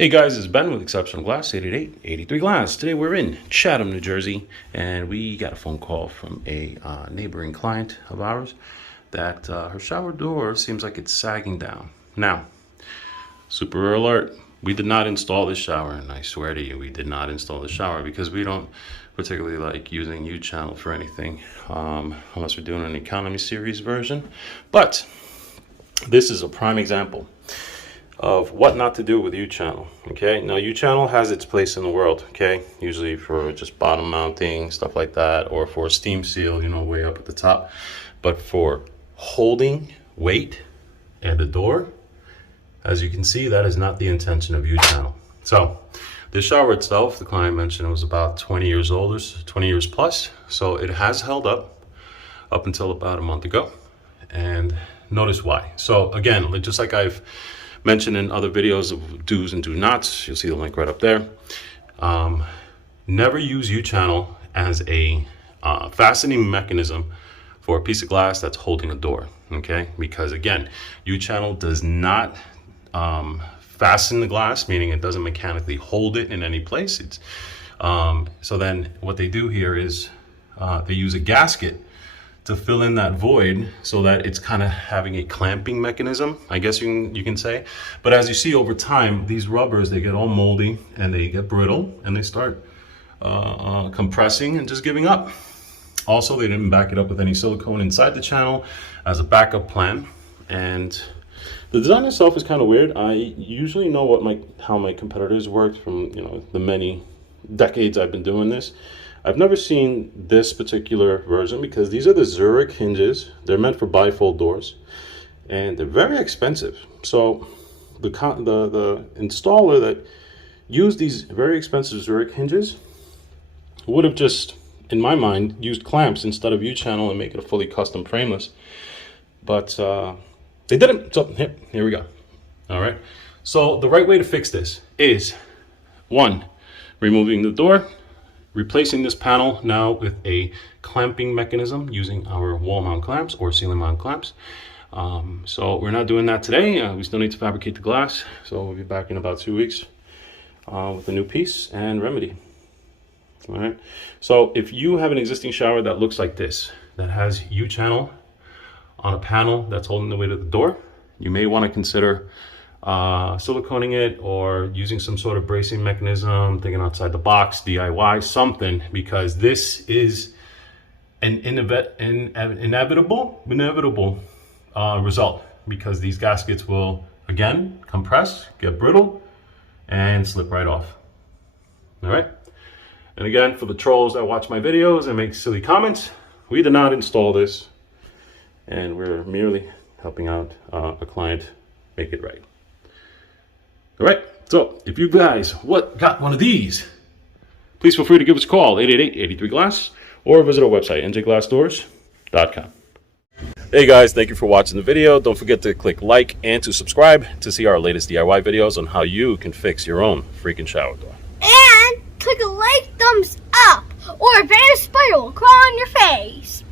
Hey guys, it's Ben with Exceptional Glass, 888-83 Glass. Today we're in Chatham, New Jersey, and we got a phone call from a neighboring client of ours that her shower door seems like it's sagging down. Now, super alert, we did not install this shower, and I swear to you, we did not install the shower because we don't particularly like using U-channel for anything, unless we're doing an economy series version. But this is a prime example of what not to do with U-channel. Okay, now U-channel has its place in the world, okay, usually for just bottom mounting, stuff like that, or for a steam seal, you know, way up at the top. But for holding weight and the door, as you can see, that is not the intention of U-channel. So the shower itself, the client mentioned it was about 20 years old, or 20 years plus, so it has held up until about a month ago. And notice why. So again, just like I've mentioned in other videos of do's and do nots, you'll see the link right up there. Never use U-channel as a fastening mechanism for a piece of glass that's holding a door, okay? Because again, U-channel does not fasten the glass, meaning it doesn't mechanically hold it in any place. It's so then what they do here is they use a gasket to fill in that void so that it's kind of having a clamping mechanism, I guess you can say. But as you see over time, these rubbers, they get all moldy and they get brittle and they start compressing and just giving up. Also, they didn't back it up with any silicone inside the channel as a backup plan. And the design itself is kind of weird. I usually know how my competitors work from, you know, the many decades I've been doing this. I've never seen this particular version because these are the Zurich hinges. They're meant for bifold doors and they're very expensive. So the installer that used these very expensive Zurich hinges would have just, in my mind, used clamps instead of U-channel and make it a fully custom frameless. But they didn't. So here we go. All right. So the right way to fix this is, one, removing the door, replacing this panel now with a clamping mechanism using our wall mount clamps or ceiling mount clamps. So we're not doing that today. We still need to fabricate the glass. So we'll be back in about 2 weeks with a new piece and remedy. All right. So if you have an existing shower that looks like this, that has U-channel on a panel that's holding the weight of the door, you may want to consider siliconing it or using some sort of bracing mechanism, thinking outside the box, DIY, something, because this is an inevitable result, because these gaskets will, again, compress, get brittle, and slip right off. All right? And again, for the trolls that watch my videos and make silly comments, we did not install this, and we're merely helping out a client make it right. All right, so if you guys got one of these, please feel free to give us a call, 888-83-GLASS, or visit our website, njglassdoors.com. Hey guys, thank you for watching the video. Don't forget to click like and to subscribe to see our latest DIY videos on how you can fix your own freaking shower door. And click a like, thumbs up, or a better spider will crawl on your face.